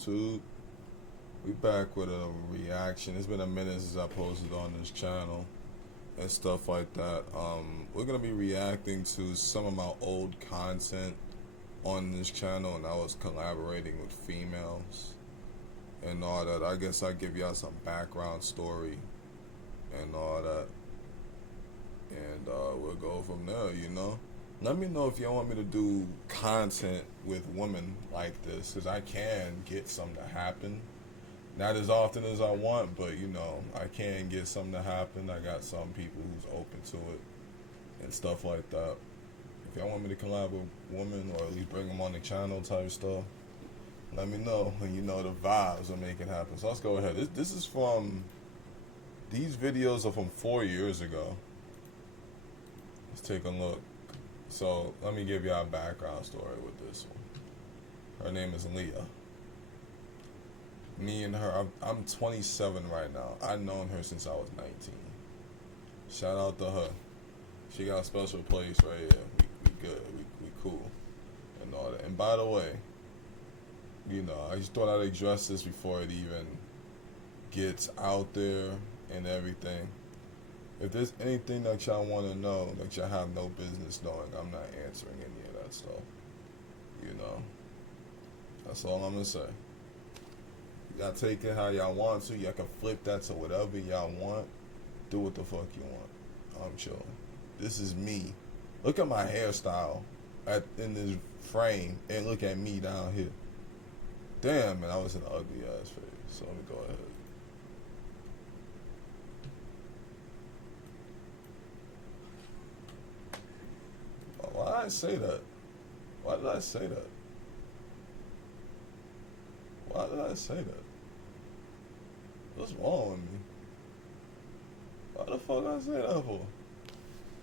YouTube? We back with a reaction. It's been a minute since I posted on this channel and stuff like that. We're gonna be reacting to some of my old content on this channel, and I was collaborating with females and all that. I guess I give y'all some background story and all that, and we'll go from there. Let me know if y'all want me to do content with women like this, because I can get something to happen. Not as often as I want, but I can get something to happen. I got some people who's open to it and stuff like that. If y'all want me to collab with women, or at least bring them on the channel type stuff, let me know. And the vibes will make it happen. So let's go ahead. This is from, these videos are from 4 years ago. Let's take a look. So let me give y'all a background story with this one. Her name is Leah. Me and her, I'm 27 right now. I've known her since I was 19. Shout out to her. She got a special place right here. We good. We cool. And all that. And by the way, I just thought I'd address this before it even gets out there and everything. If there's anything that y'all want to know that y'all have no business knowing, I'm not answering any of that stuff. That's all I'm going to say. Y'all take it how y'all want to. Y'all can flip that to whatever y'all want. Do what the fuck you want. I'm chilling. This is me. Look at my hairstyle in this frame, and look at me down here. Damn, man, I was an ugly ass face. So let me go ahead. Why did I say that? Why did I say that? Why did I say that? What's wrong with me? Why the fuck did I say that for?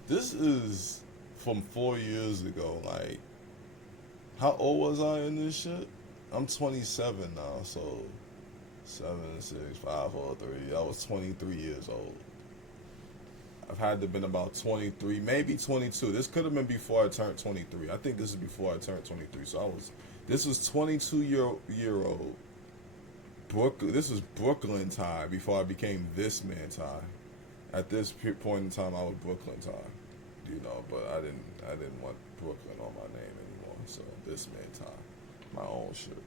This is from 4 years ago. Like, how old was I in this shit? I'm 27 now, so 7, 6, 5, 4, 3. I was 23 years old. I've had to been about 23, maybe 22. This could have been before I turned 23. I think this is before I turned 23. So this was 22 year old. This was Brooklyn Ty before I became this man Ty. At this point in time, I was Brooklyn Ty, but I didn't want Brooklyn on my name anymore. So this man Ty, my own shit.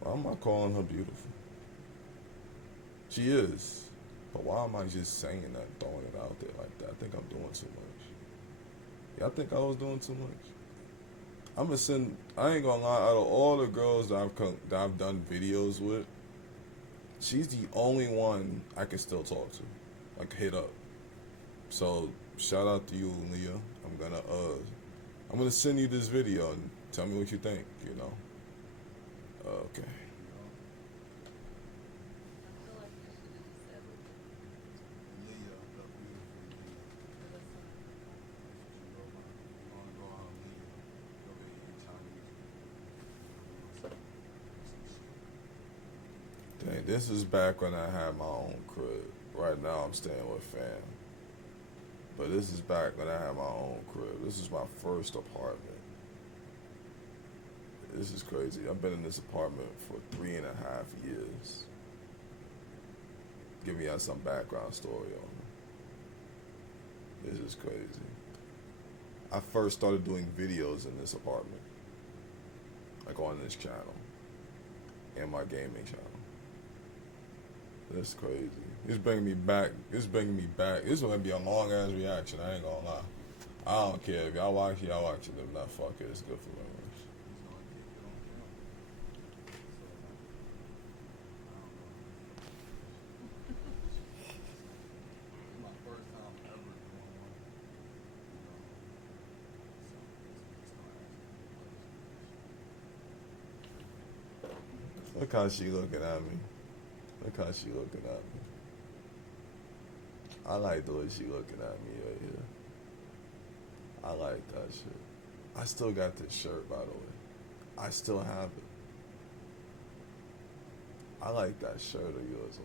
Why am I calling her beautiful? She is. But why am I just saying that, throwing it out there like that? I think I'm doing too much. Y'all think I was doing too much? I ain't gonna lie, out of all the girls that I've done videos with, she's the only one I can still talk to. Like, hit up. So, shout out to you, Leah. I'm gonna send you this video and tell me what you think, Okay. Dang, this is back when I had my own crib. Right now I'm staying with fam. But this is back when I had my own crib. This is my first apartment. This is crazy. I've been in this apartment for 3.5 years. Give me out some background story on it. This is crazy. I first started doing videos in this apartment. Like on this channel. And my gaming channel. That's crazy. It's bringing me back. This is gonna be a long ass reaction. I ain't gonna lie. I don't care if y'all watch it. If not, fuck it. It's good for memories. Look how she looking at me. I like the way she looking at me right here. I like that shit. I still got this shirt, by the way. I still have it. I like that shirt of yours.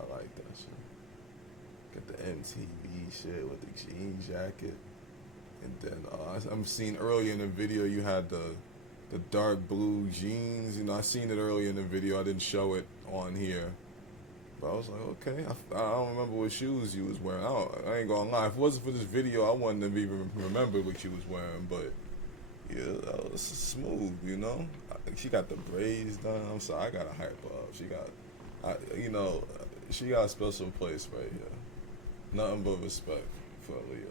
I like that shit. Got the MTV shit with the jean jacket. And then I'm seeing earlier in the video you had the dark blue jeans. You know, I seen it earlier in the video. I didn't show it on here, but I was like, okay. I don't remember what shoes you was wearing. I ain't gonna lie. If it wasn't for this video, I wouldn't have even remembered what you was wearing. But yeah, that was smooth. You know, she got the braids done. I'm sorry, I gotta hype her up. She got, you know, she got a special place right here. Nothing but respect for Leah.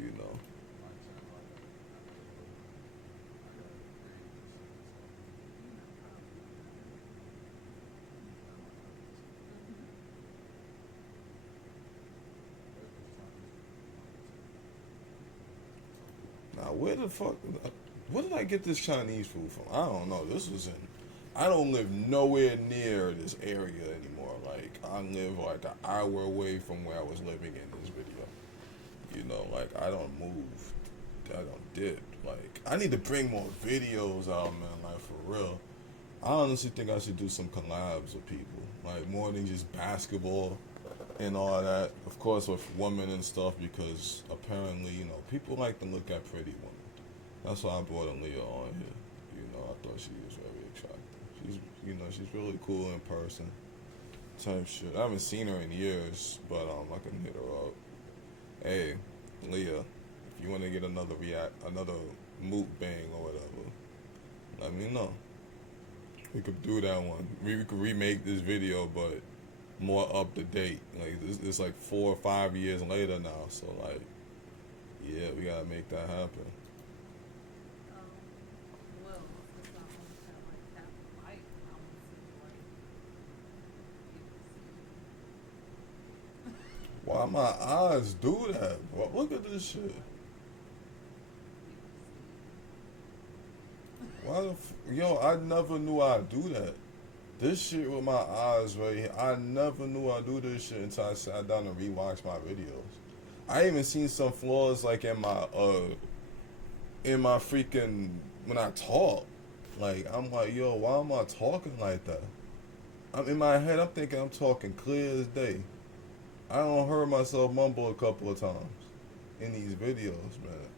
You know. Now, where the fuck? Where did I get this Chinese food from? I don't know. This was in. I don't live nowhere near this area anymore. Like, I live like an hour away from where I was living in this video. You know, like, I don't move. I don't dip. Like, I need to bring more videos out, man. Like, for real. I honestly think I should do some collabs with people. Like, more than just basketball and all that. Of course, with women and stuff, because apparently, you know, people like to look at pretty women. That's why I brought Aaliyah on here. You know, I thought she was very attractive. She's, you know, she's really cool in person. Type shit. I haven't seen her in years, but I can hit her up. Hey, Leah, if you want to get another moot bang or whatever, let me know. We could do that one. We could remake this video, but more up to date. Like it's like 4 or 5 years later now. So like, yeah, we gotta make that happen. Well, it's not only kind of like that light, I want to see like Why my eyes do that, bro? Look at this shit. Yo, I never knew I'd do that. This shit with my eyes right here, I never knew I'd do this shit until I sat down and rewatched my videos. I even seen some flaws like in my freaking when I talk. Like I'm like, yo, why am I talking like that? I'm in my head. I'm thinking I'm talking clear as day. I don't heard myself mumble a couple of times in these videos, man.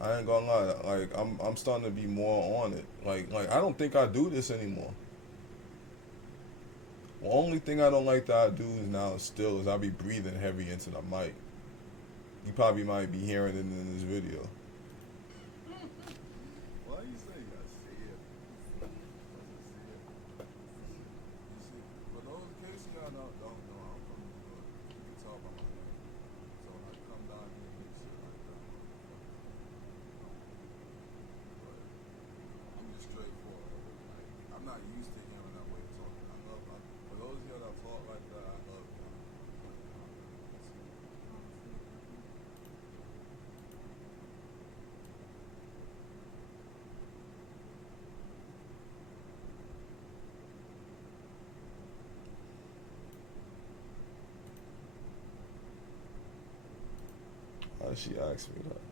I ain't gonna lie. Like I'm starting to be more on it. Like I don't think I do this anymore. The only thing I don't like that I do now still is I be breathing heavy into the mic. You probably might be hearing it in this video. Why you say you gotta see it? See it. You see, for those in case y'all don't know, I'm from New York. You can tell by my name. So when I come down here and shit like that, but I'm just straightforward. Like I'm not used to hearing that way of talking. I love like for those of y'all that talk like that, I love that. Why did she ask me that?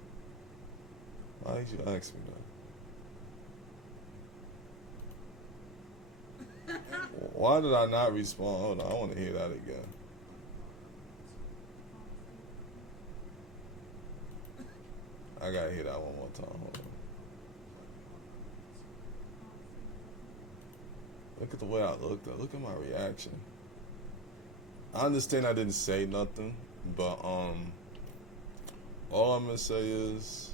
Why did you ask me that? Why did I not respond? Hold on, I want to hear that again. I gotta hear that one more time. Hold on. Look at the way I looked. Look at my reaction. I understand I didn't say nothing, but all I'm gonna say is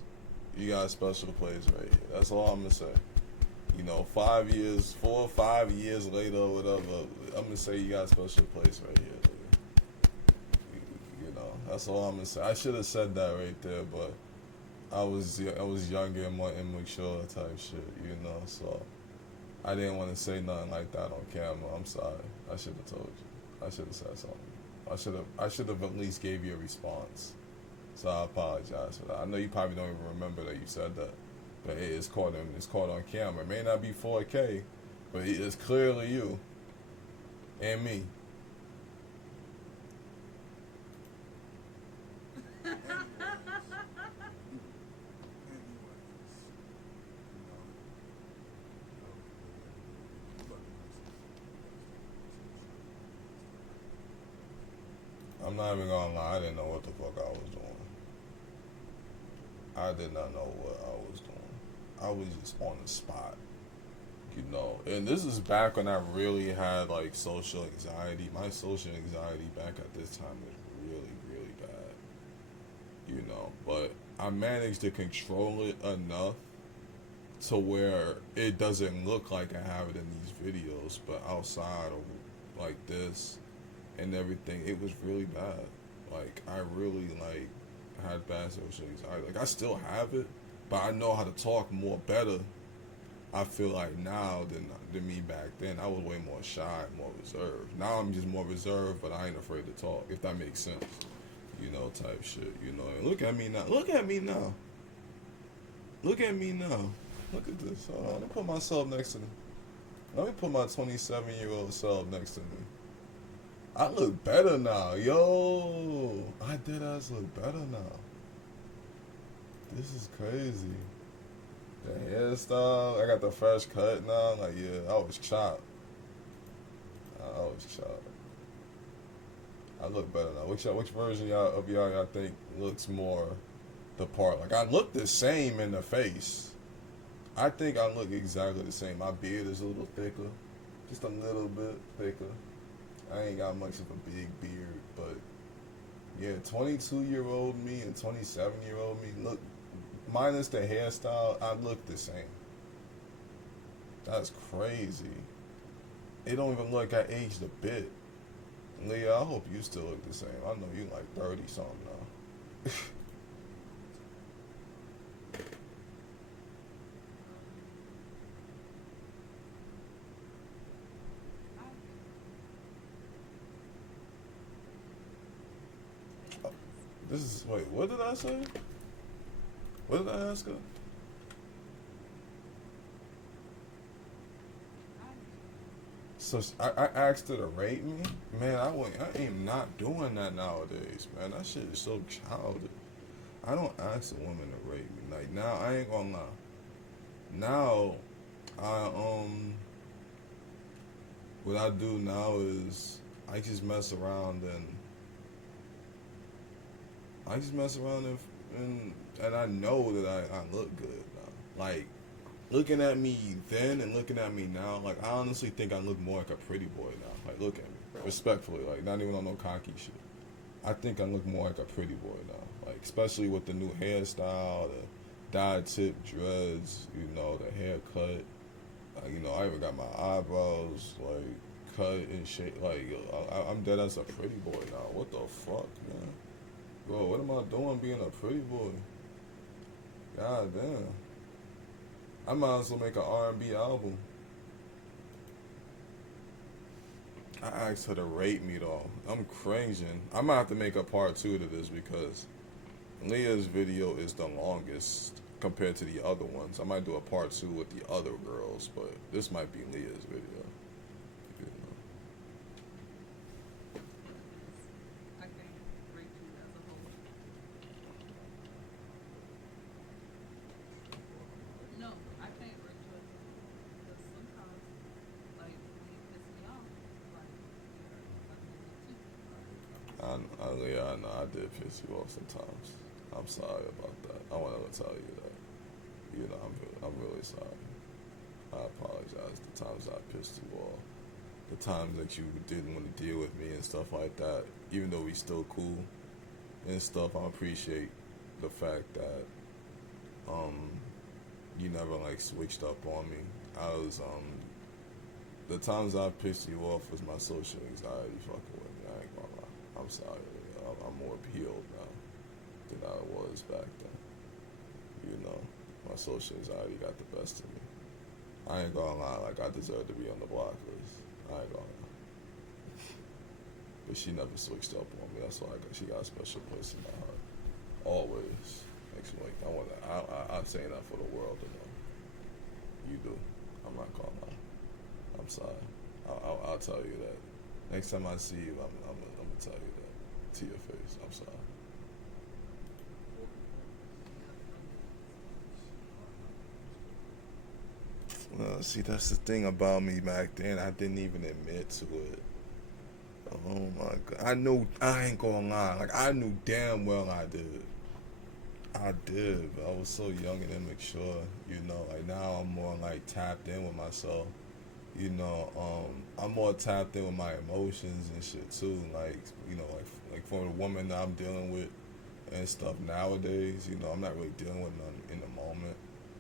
you got a special place right here. That's all I'm gonna say. You know, 4 or 5 years later or whatever, I'm gonna say you got a special place right here. You know, that's all I'm gonna say. I should have said that right there, but I was younger and more immature type shit, you know. So I didn't want to say nothing like that on camera. I'm sorry. I should have told you. I should have said something. I should have at least gave you a response. So I apologize for that. I know you probably don't even remember that you said that, but it's caught on camera. It may not be 4K, but it's clearly you and me. I'm not even gonna lie, I didn't know what the fuck I was doing. I did not know what I was doing. I was just on the spot, you know. And this is back when I really had like social anxiety. My social anxiety back at this time was really, really bad, you know. But I managed to control it enough to where it doesn't look like I have it in these videos, but outside of like this and everything, it was really bad. Like I really like had bad social anxiety. Like I still have it, but I know how to talk more better. I feel like now than me back then. I was way more shy, more reserved. Now I'm just more reserved, but I ain't afraid to talk. If that makes sense, you know, type shit. You know, and look at me now. Look at me now. Look at me now. Look at this. Hold on. Let me put myself next to me. Let me put my 27-year-old self next to me. I look better now. Yo, I dead ass look better now. This is crazy. The hairstyle, I got the fresh cut now. Like, yeah, I was chopped. I was chopped. I look better now. Which version of y'all think looks more the part? Like, I look the same in the face. I think I look exactly the same. My beard is a little thicker, just a little bit thicker. I ain't got much of a big beard, but yeah, 22-year-old me and 27-year-old me look, minus the hairstyle, I look the same. That's crazy. It don't even look like I aged a bit. Leah, I hope you still look the same. I know you like 30 something now. This is, wait, what did I say? What did I ask her? So I asked her to rate me. Man, I ain't not doing that nowadays, man. That shit is so childish. I don't ask a woman to rate me. Like now, I ain't gonna lie. Now, I what I do now is I just mess around and and I know that I look good now. Like looking at me then and looking at me now, like I honestly think I look more like a pretty boy now. Like look at me, respectfully, like not even on no cocky shit. I think I look more like a pretty boy now. Like especially with the new hairstyle, the dyed tip dreads, you know, the haircut. You know, I even got my eyebrows like cut and shit. Like I'm dead as a pretty boy now. What the fuck, man? Bro, what am I doing being a pretty boy? God damn. I might as well make an R&B album. I asked her to rate me though. I'm cringing. I might have to make a part 2 to this because Leah's video is the longest compared to the other ones. I might do a part 2 with the other girls, but this might be Leah's video. You know. I can't rate you as a whole. No, I can't rate you as a whole because sometimes, like, when you piss me off, like, Yeah, I know I did piss you off sometimes. I'm sorry about that. I want to tell you that. You know, I'm really sorry. I apologize. The times I pissed you off, the times that you didn't want to deal with me and stuff like that. Even though we still cool and stuff, I appreciate the fact that you never like switched up on me. I was the times I pissed you off was my social anxiety fucking with me. I ain't gonna lie. I'm sorry. I'm more peeled now than I was back then. You know, my social anxiety got the best of me. I ain't gonna lie, like I deserve to be on the block list. I ain't gonna lie. But she never switched up on me. That's why she got a special place in my heart. Always. Actually, like I'm saying that for the world to know. You do. I'm not gonna lie. I'm sorry. I'll tell you that. Next time I see you, I'm gonna tell you that to your face. I'm sorry. Well, see, that's the thing about me back then. I didn't even admit to it. Oh my god! I knew. I ain't gonna lie. Like I knew damn well I did. I did. But I was so young and immature. You know. Like now I'm more like tapped in with myself. You know. I'm more tapped in with my emotions and shit too. Like you know, like for the woman that I'm dealing with and stuff nowadays. You know, I'm not really dealing with none in the moment.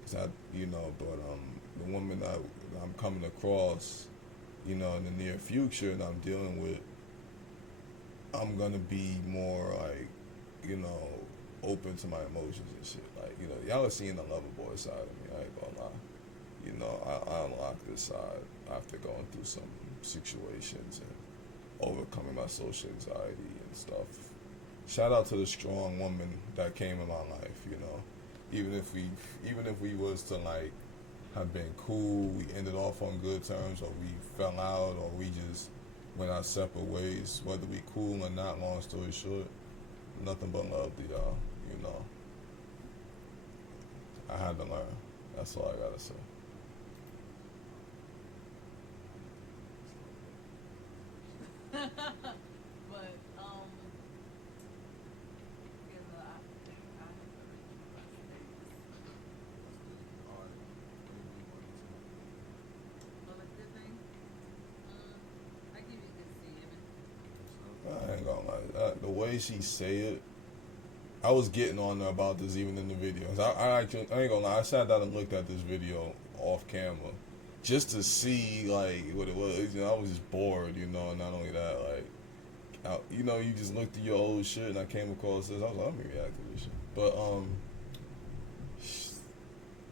'Cause you know, but the woman that I'm coming across, you know, in the near future that I'm dealing with, I'm gonna be more like, you know, open to my emotions and shit. Like, you know, y'all are seeing the lover boy side of me. I ain't gonna lie. You know, I unlocked this side after going through some situations and overcoming my social anxiety and stuff. Shout out to the strong woman that came in my life. You know, even if we was to like have been cool, we ended off on good terms, or we fell out, or we just went our separate ways. Whether we cool or not, long story short, nothing but love to y'all. You know, I had to learn. That's all I gotta say. But you know, I think I have to reach my status. Well, a good thing. I give you a good seven. I ain't gonna lie. The way she say it, I was getting on her about this even in the videos. I ain't gonna lie. I sat down and looked at this video off camera just to see like what it was. You know, I was just bored, you know. And not only that, like, you know, you just looked at your old shit, and I came across this. I was like, let me react to this shit. But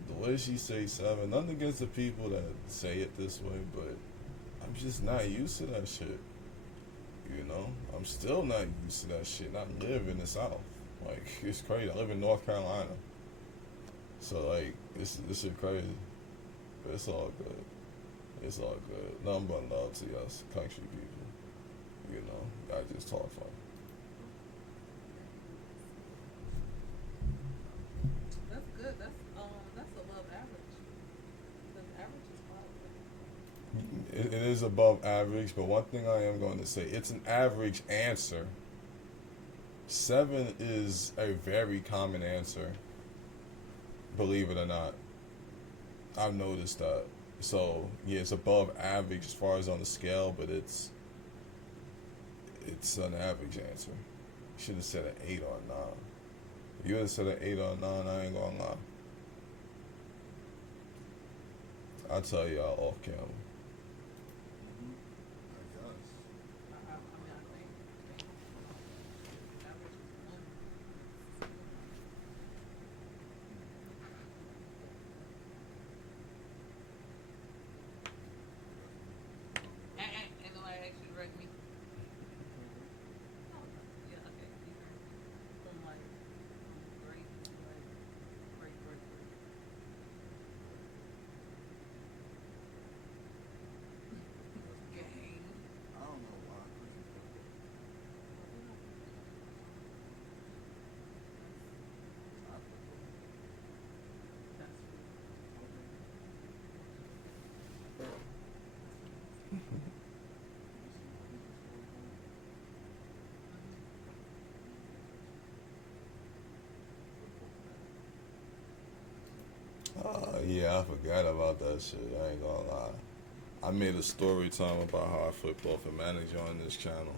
the way she say seven, nothing against the people that say it this way, but I'm just not used to that shit. You know, I'm still not used to that shit. And I live in the South. Like it's crazy. I live in North Carolina, so like this shit crazy. But it's all good. It's all good. Nothing but love to us country people. You know, I just talk fun. That's good. That's above average. Because average is quality. It is above average, but one thing I am going to say, it's an average answer. Seven is a very common answer, believe it or not. I've noticed that. So yeah, it's above average as far as on the scale, but it's an average answer. You should have said an 8 or 9. If you would have said an 8 or 9, I ain't gonna lie. I'll tell y'all off camera. I mean, I think average is one. And nobody actually direct me. Oh, yeah, okay. These are from like great to like great, great, great. Gang. That's Yeah, I forgot about that shit. I ain't gonna lie. I made a story time about how I flipped off a manager on this channel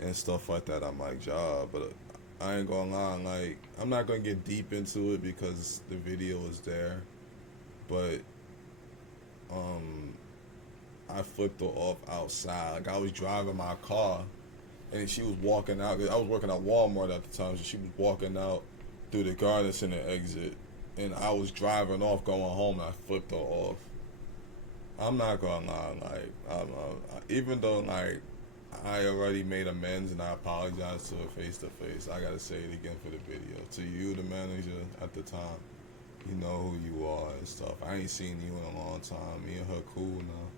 and stuff like that on my job, but I ain't gonna lie. Like, I'm not gonna get deep into it because the video is there, but um, I flipped her off outside. Like, I was driving my car and she was walking out. I was working at Walmart at the time, so she was walking out through the garden center exit, and I was driving off going home, and I flipped her off. I'm not gonna lie, like even though like I already made amends and I apologized to her face to face, I gotta say it again for the video. To you, the manager at the time, you know who you are and stuff. I ain't seen you in a long time. Me and her cool now,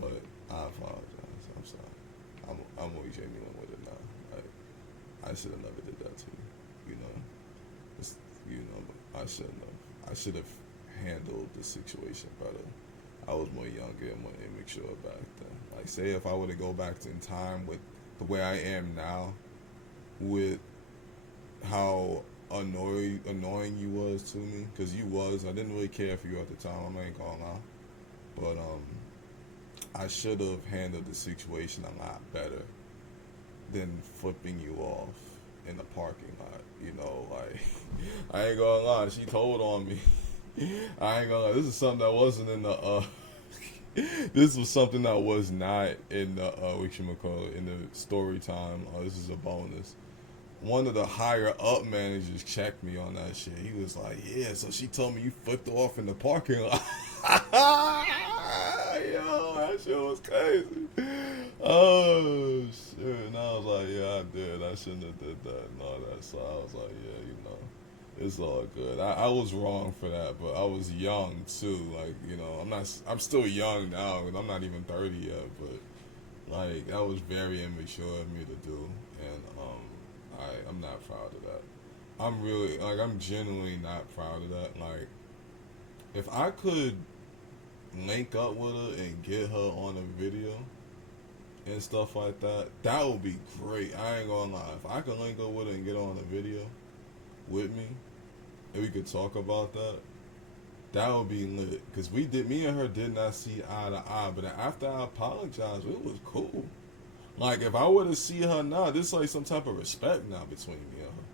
but I apologize. I'm sorry. I'm more genuine with it now. Like I should have never did that to you. You know, it's, you know, I shouldn't have. I should have handled the situation better. I was more younger and more immature back something. Like, say if I were to go back in time with the way I am now, with how annoying you was to me, because you was. I didn't really care for you at the time. I ain't gonna lie, but I should have handled the situation a lot better than flipping you off in the parking lot. You know, like I ain't gonna lie. She told on me. I ain't gonna lie. This is something that wasn't in the. This was something that was not in the whatchamacallit, in the story time. This is a bonus. One of the higher up managers checked me on that shit. He was like, "Yeah, so she told me you flipped her off in the parking lot." Yo, that shit was crazy. Oh shit! And I was like, "Yeah, I did. I shouldn't have did that and all that." So I was like, "Yeah, you know, it's all good." I was wrong for that, but I was young too. Like, you know, I'm not. I'm still young now, and I'm not even 30 yet. But like, that was very immature of me to do, and I'm not proud of that. I'm really like I'm genuinely not proud of that. Like, if I could link up with her and get her on a video and stuff like that, that would be great. I ain't gonna lie. If I could link up with her and get her on a video with me, and we could talk about that, that would be lit. Cause me and her did not see eye to eye. But after I apologized, it was cool. Like, if I were to see her now, there's like some type of respect now between me and her.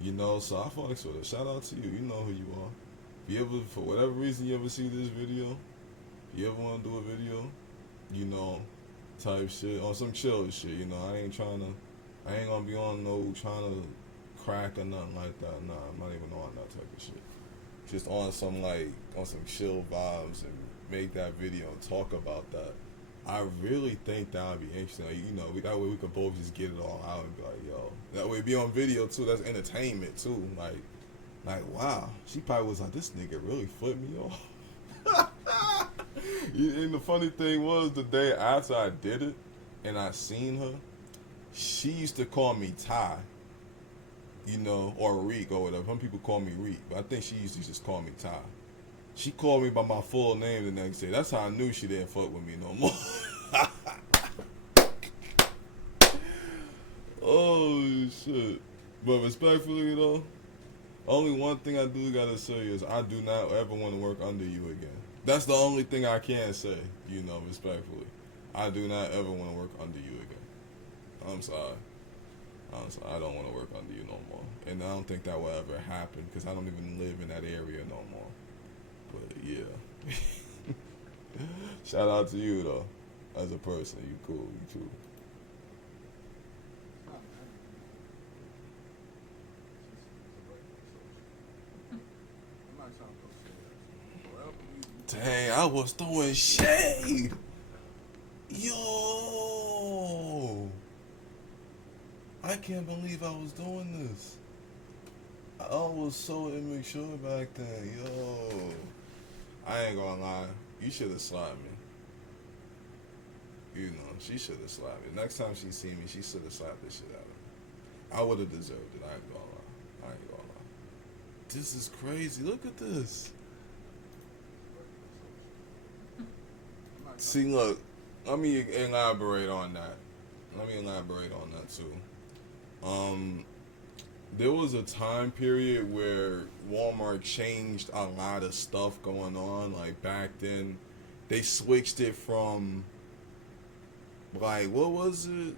You know, so I fucks with her. Shout out to you. You know who you are. If you ever, for whatever reason, you ever see this video, if you ever want to do a video, you know, type shit, on some chill shit, you know, I ain't gonna be on no trying to crack or nothing like that. Nah, I'm not even on that type of shit. Just on some chill vibes and make that video and talk about that. I really think that would be interesting. Like, you know, that way we could both just get it all out and be like, yo. That way it'd be on video too. That's entertainment too. Like wow. She probably was like, this nigga really flipped me off. And the funny thing was, the day after I did it and I seen her, she used to call me Ty. You know, or Reek or whatever. Some people call me Reek, but I think she used to just call me Ty. She called me by my full name the next day. That's how I knew she didn't fuck with me no more. Oh shit! But respectfully though, only one thing I do gotta say is I do not ever want to work under you again. That's the only thing I can say. You know, respectfully, I do not ever want to work under you again. I'm sorry. I don't want to work under you no more, and I don't think that will ever happen because I don't even live in that area no more. But yeah, shout out to you though, as a person. You cool, you cool. Dang, I was throwing shade. Yo, I can't believe I was doing this. I was so immature back then. Yo, I ain't gonna lie. You should have slapped me. You know, she should have slapped me. Next time she see me, she should have slapped the shit out of me. I would have deserved it. I ain't gonna lie. I ain't gonna lie. This is crazy. Look at this. See, look. Let me elaborate on that. Let me elaborate on that too. There was a time period where Walmart changed a lot of stuff going on. Like back then, they switched it from like what was it?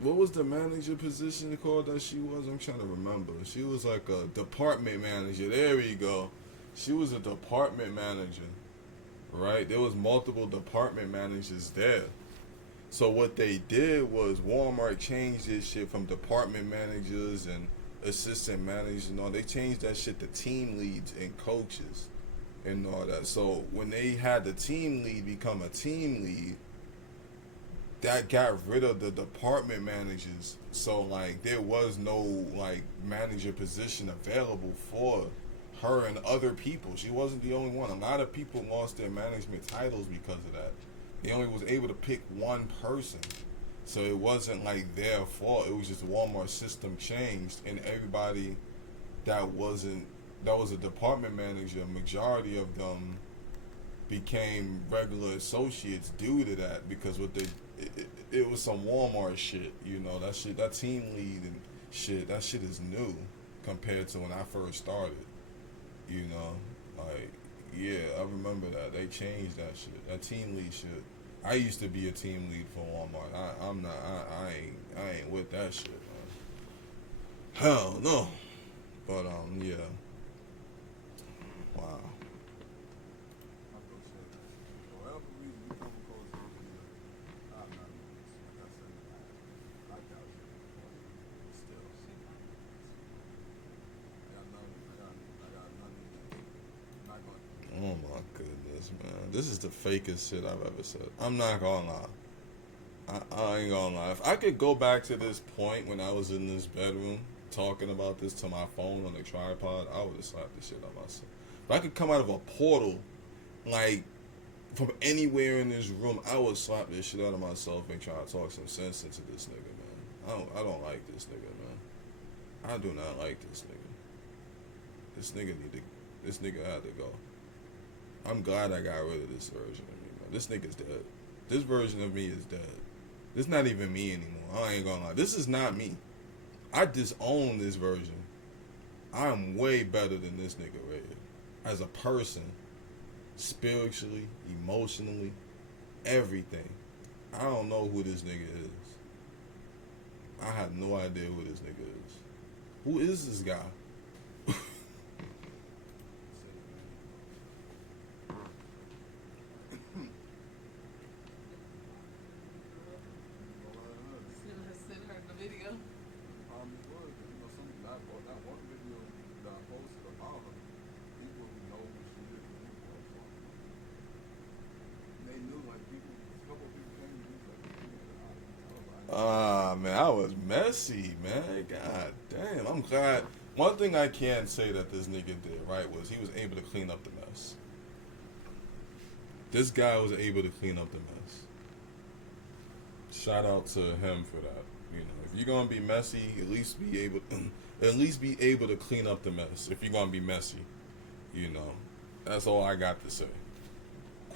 What was the manager position called that she was? I'm trying to remember. She was like a department manager. There we go. She was a department manager, right? There was multiple department managers there. So what they did was Walmart changed this shit from department managers and assistant managers and all. They changed that shit to team leads and coaches and all that. So when they had the team lead become a team lead, that got rid of the department managers. So like there was no like manager position available for her and other people. She wasn't the only one. A lot of people lost their management titles because of that. They only was able to pick one person. So it wasn't like their fault. It was just Walmart's system changed and everybody that was a department manager, majority of them became regular associates due to that because what they it was some Walmart shit, you know, that shit, that team lead and shit, that shit is new compared to when I first started, you know, like, yeah, I remember that they changed that shit, that team lead shit. I used to be a team lead for Walmart. I'm not. I ain't with that shit, man. Hell no. But yeah. Wow. I thought so. For whatever reason, you come across social media, I'm not even, like I said, I doubt it. But still, I got nothing. I'm not going to. Oh my goodness, man. This is the fakest shit I've ever said. I'm not gonna lie. I ain't gonna lie. If I could go back to this point when I was in this bedroom talking about this to my phone on a tripod, I would have slapped the shit out of myself. If I could come out of a portal, like from anywhere in this room, I would slap this shit out of myself and try to talk some sense into this nigga, man. I don't like this nigga, man. I do not like this nigga. This nigga had to go. I'm glad I got rid of this version of me, man. This nigga's dead. This version of me is dead. This not even me anymore. I ain't gonna lie. This is not me. I disown this version. I'm way better than this nigga right here. As a person, spiritually, emotionally, everything. I don't know who this nigga is. I have no idea who this nigga is. Who is this guy? Send her the video. Problem was, you know, that one video that I posted about her, people who know who she is, they knew, like, people, a couple of people came to me, like, Ah, man, I was messy, man. God damn. I'm glad. One thing I can say that this nigga did, right, was he was able to clean up the mess. This guy was able to clean up the mess. Shout out to him for that. You know, if you're gonna be messy, at least be able, at least be able to clean up the mess. If you're gonna be messy, you know, that's all I got to say.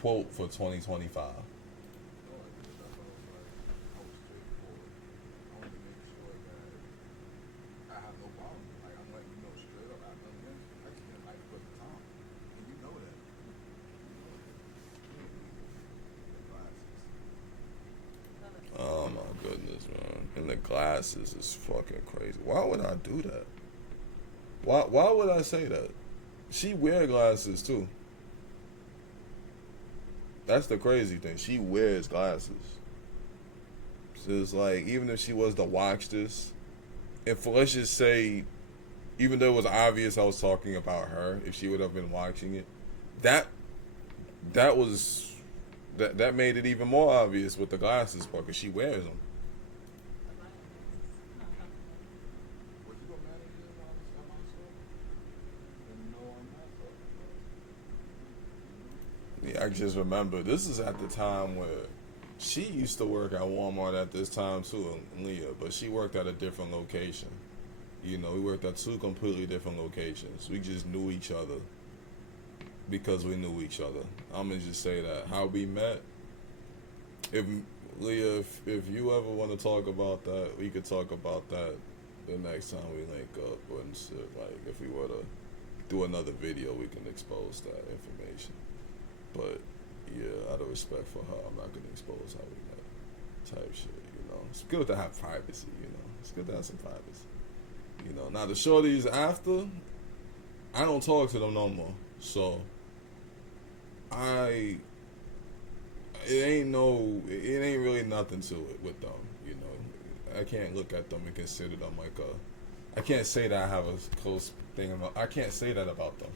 Quote for 2025. Oh my goodness, man. And the glasses is fucking crazy. Why would I do that? Why would I say that? She wear glasses too. That's the crazy thing. She wears glasses. So it's like, even if she was to watch this, if let's just say, even though it was obvious I was talking about her, if she would have been watching it, that that was that made it even more obvious with the glasses part because she wears them. Yeah, I just remember this is at the time where she used to work at Walmart at this time too, Leah, but she worked at a different location. You know, we worked at two completely different locations. We just knew each other because we knew each other. I'm gonna just say that how we met. If Leah, if you ever want to talk about that, we could talk about that the next time we link up and shit. Like if we were to do another video, we can expose that information. But yeah, out of respect for her, I'm not gonna expose how we met. Type shit, you know. It's good to have privacy, you know. It's good to have some privacy. You know. Now the shorties after, I don't talk to them no more. So it ain't really nothing to it with them, you know. I can't look at them and consider them like I can't say that I have a close thing about, I can't say that about them,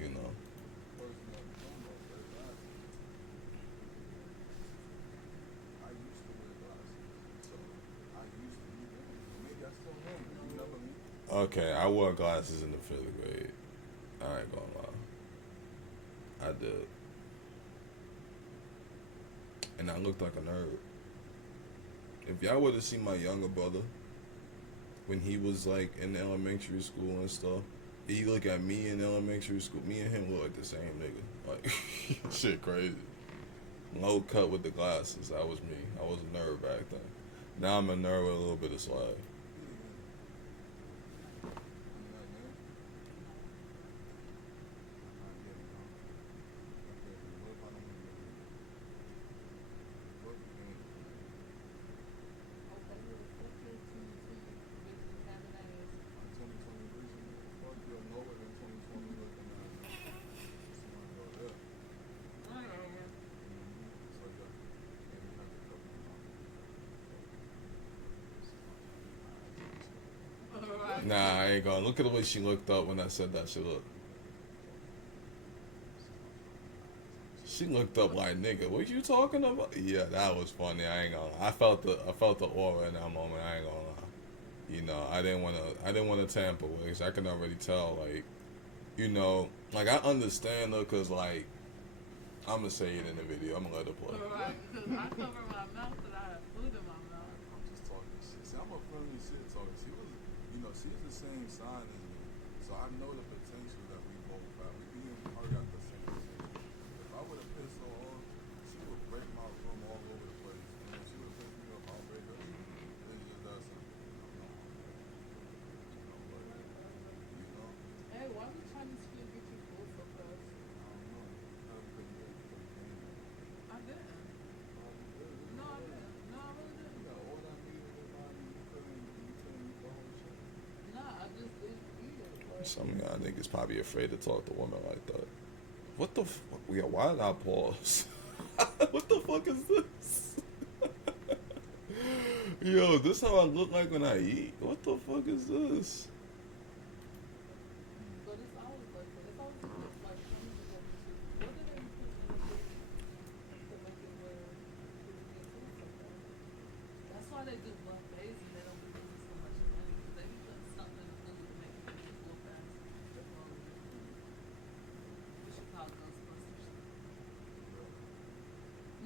you know. Okay, I wore glasses in the 5th grade. I ain't gonna lie. I did. And I looked like a nerd. If y'all would have seen my younger brother when he was like in elementary school and stuff, You look at me in elementary school, me and him look like the same nigga. Like, shit crazy. Low cut with the glasses. That was me. I was a nerd back then. Now I'm a nerd with a little bit of swag. Okay, well, fuck your 2020 bitches having ass. Whatever. Alright. Nah, I ain't gonna. Look at the way she looked up when I said that shit. Look. She looked up like, nigga, what you talking about? Yeah, that was funny. I ain't gonna lie. I felt the aura in that moment. I ain't gonna lie. You know, I didn't wanna tamper with it. 'Cause I can already tell, like, you know, like I understand her, cause like I'm gonna say it in the video. I'm gonna let her play. Alright, because I cover my mouth and I have food in my mouth. I'm just talking shit. See, I'm a friendly shit talker. She was, she's the same sign as me, so I know the potential that we both have. We be in probably got the same potential. If I would have pissed her off, she would break my room all over the place. And if she would have pissed me off, I'll break her. It's just that simple. Hey, why we trying to still get you full so fast? I didn't. No, I didn't. No, I really didn't. Nah, I just didn't eat it. Like, Some of y'all niggas probably afraid to talk to women like that. What the fuck? Yeah, why did I pause? What the fuck is this? Yo, this how I look like when I eat? What the fuck is this? but it's always like that. It's always like coming to what do they put in the food to make it where people get food so fast? That's why they do buffets and they don't be losing so much money because they be putting something in the food to make it get full fast. We should call Ghostbusters.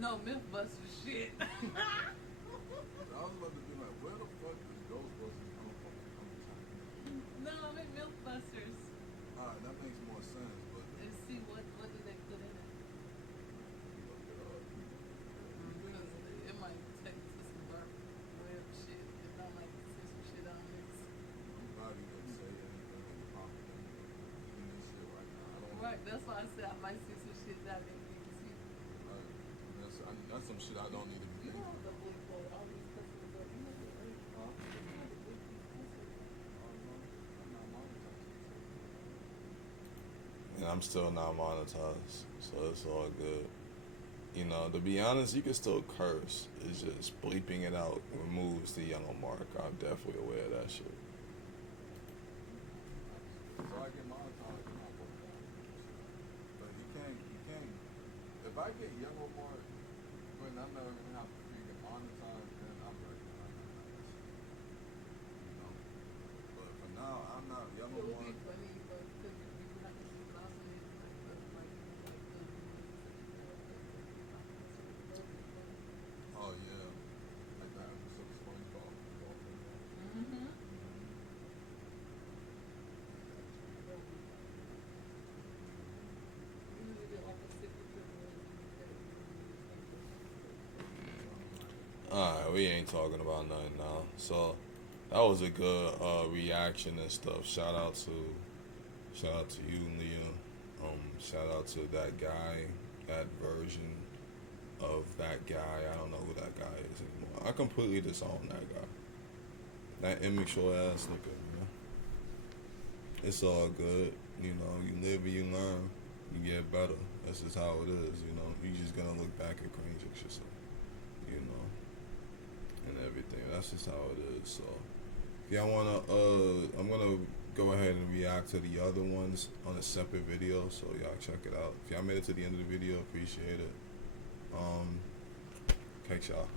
No, Mythbusters shit. I was about to be like, where the fuck did Ghostbusters come from? No, I mean Mythbusters. Alright, that makes more sense, but And see what do they put in it? look it up. Because it might take to some dark web shit. If not like send some shit on mix. Nobody would say anything and pop in this shit right now. I don't Right, that's why I said I might see some shit that make me see. like, that's some shit I don't need to be You making. know the blue boy, all these customers are, you know the blue, Huh? you know the blue these customers. I'm not monetizing. And I'm still not monetized, so it's all good. You know, to be honest, you can still curse. It's just bleeping it out removes the yellow mark. I'm definitely aware of that shit. So I get monetized and I put that. But you can't, if I get yellow mark, when I'm never gonna have to freaking monetize, then I'm ready. But for now, I'm not It yellow would mark. be funny, but because you would have to see Lawson is like Oh yeah, like that episode of SpongeBob. mm-hmm. You need to get like a signature Alright, we ain't talking about nothing now. So that was a good reaction and stuff. Shout out to you, Leah. Shout out to that guy, that version of that guy. I don't know who that guy is anymore. I completely disown that guy. That immature ass nigga, you know. It's all good, you know. You live and you learn. You get better. That's just how it is, you know. You just gonna look back and cringe at yourself, you know, and everything. That's just how it is. So, if y'all wanna, I'm gonna go ahead and react to the other ones on a separate video. So y'all check it out. If y'all made it to the end of the video, appreciate it. Catch y'all.